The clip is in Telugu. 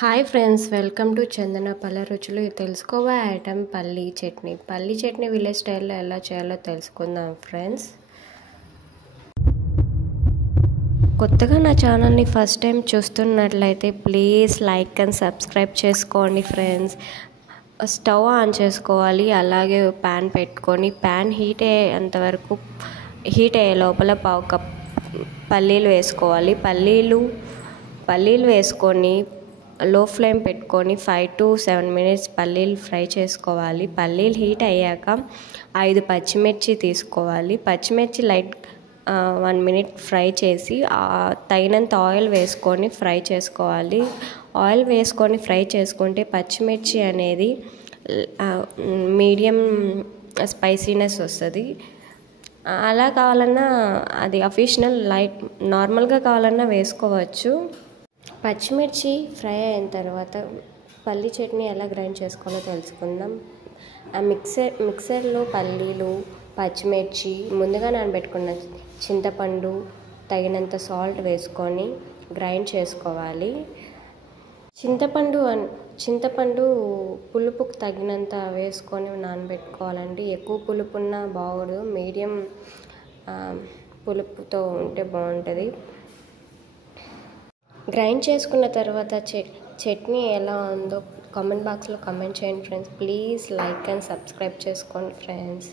హాయ్ ఫ్రెండ్స్, వెల్కమ్ టు చందన పల్ల రుచులు. తెలుసుకోవా ఐటమ్ పల్లీ చట్నీ. పల్లీ చట్నీ విలేజ్ స్టైల్లో ఎలా చేయాలో తెలుసుకుందాం ఫ్రెండ్స్. కొత్తగా నా ఛానల్ని ఫస్ట్ టైం చూస్తున్నట్లయితే ప్లీజ్ లైక్ అండ్ సబ్స్క్రైబ్ చేసుకోండి ఫ్రెండ్స్. స్టవ్ ఆన్ చేసుకోవాలి. అలాగే ప్యాన్ పెట్టుకొని ప్యాన్ హీట్ అయ్యేంతవరకు హీట్ అయ్యే లోపల పావు కప్ పల్లీలు వేసుకోవాలి. పల్లీలు వేసుకొని లో ఫ్లేమ్ పెట్టుకొని 5 to 7 minutes పల్లీలు ఫ్రై చేసుకోవాలి. పల్లీలు హీట్ అయ్యాక 5 పచ్చిమిర్చి తీసుకోవాలి. పచ్చిమిర్చి లైట్ 1 minute ఫ్రై చేసి తగినంత ఆయిల్ వేసుకొని ఫ్రై చేసుకోవాలి. ఆయిల్ వేసుకొని ఫ్రై చేసుకుంటే పచ్చిమిర్చి అనేది మీడియం స్పైసీనెస్ వస్తుంది. అలా కావాలన్నా అది అఫీషనల్, లైట్ నార్మల్గా కావాలన్నా వేసుకోవచ్చు. పచ్చిమిర్చి ఫ్రై అయిన తర్వాత పల్లీ చట్నీ ఎలా గ్రైండ్ చేసుకోవాలో తెలుసుకుందాం. మిక్సర్లో పల్లీలు, పచ్చిమిర్చి, ముందుగా నానబెట్టుకున్న చింతపండు, తగినంత సాల్ట్ వేసుకొని గ్రైండ్ చేసుకోవాలి. చింతపండు పులుపుకు తగినంత వేసుకొని నానబెట్టుకోవాలండి. ఎక్కువ పులుపున్నా బాగోదు, మీడియం పులుపుతో ఉంటే బాగుంటుంది. గ్రైండ్ చేసుకున్న తర్వాత చట్నీ ఎలా ఉందో కామెంట్ బాక్స్లో కామెంట్ చేయండి friends. Please like and subscribe చేసుకోండి ఫ్రెండ్స్.